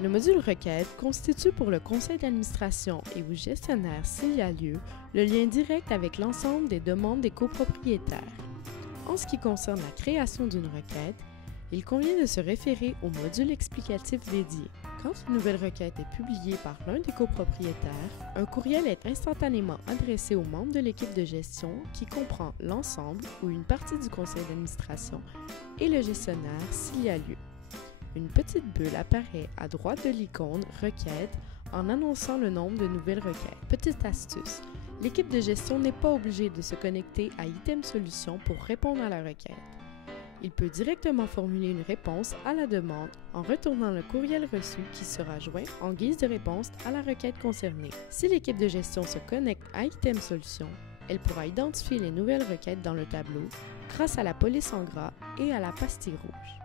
Le module requête constitue pour le conseil d'administration et au gestionnaire s'il y a lieu le lien direct avec l'ensemble des demandes des copropriétaires. En ce qui concerne la création d'une requête, il convient de se référer au module explicatif dédié. Quand une nouvelle requête est publiée par l'un des copropriétaires, un courriel est instantanément adressé aux membres de l'équipe de gestion qui comprend l'ensemble ou une partie du conseil d'administration et le gestionnaire s'il y a lieu. Une petite bulle apparaît à droite de l'icône « Requête » en annonçant le nombre de nouvelles requêtes. Petite astuce, l'équipe de gestion n'est pas obligée de se connecter à Item Solutions pour répondre à la requête. Il peut directement formuler une réponse à la demande en retournant le courriel reçu qui sera joint en guise de réponse à la requête concernée. Si l'équipe de gestion se connecte à Item Solutions, elle pourra identifier les nouvelles requêtes dans le tableau grâce à la police en gras et à la pastille rouge.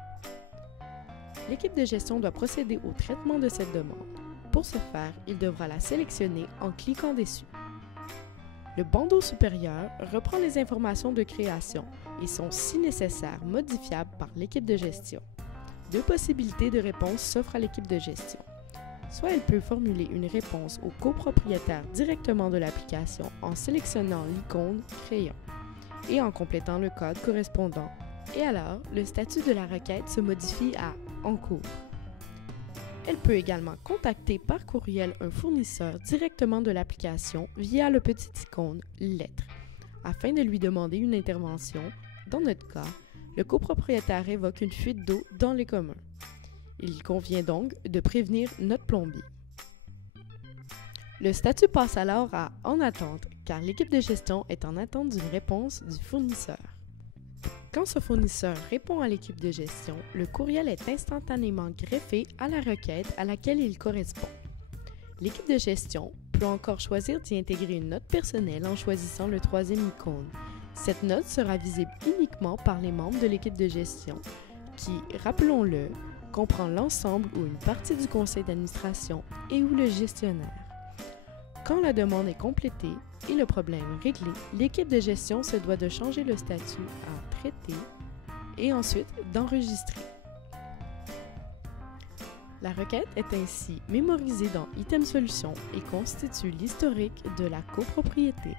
L'équipe de gestion doit procéder au traitement de cette demande. Pour ce faire, il devra la sélectionner en cliquant dessus. Le bandeau supérieur reprend les informations de création et sont, si nécessaire, modifiables par l'équipe de gestion. Deux possibilités de réponse s'offrent à l'équipe de gestion. Soit elle peut formuler une réponse au copropriétaire directement de l'application en sélectionnant l'icône « Crayon » et en complétant le code correspondant. Et alors, le statut de la requête se modifie à « En cours ». Elle peut également contacter par courriel un fournisseur directement de l'application via le petit icône « Lettre » afin de lui demander une intervention. Dans notre cas, le copropriétaire évoque une fuite d'eau dans les communs. Il convient donc de prévenir notre plombier. Le statut passe alors à « En attente » car l'équipe de gestion est en attente d'une réponse du fournisseur. Quand ce fournisseur répond à l'équipe de gestion, le courriel est instantanément greffé à la requête à laquelle il correspond. L'équipe de gestion peut encore choisir d'y intégrer une note personnelle en choisissant le troisième icône. Cette note sera visible uniquement par les membres de l'équipe de gestion qui, rappelons-le, comprend l'ensemble ou une partie du conseil d'administration et ou le gestionnaire. Quand la demande est complétée et le problème réglé, l'équipe de gestion se doit de changer le statut à « Traité » et ensuite d'enregistrer. La requête est ainsi mémorisée dans Item Solutions et constitue l'historique de la copropriété.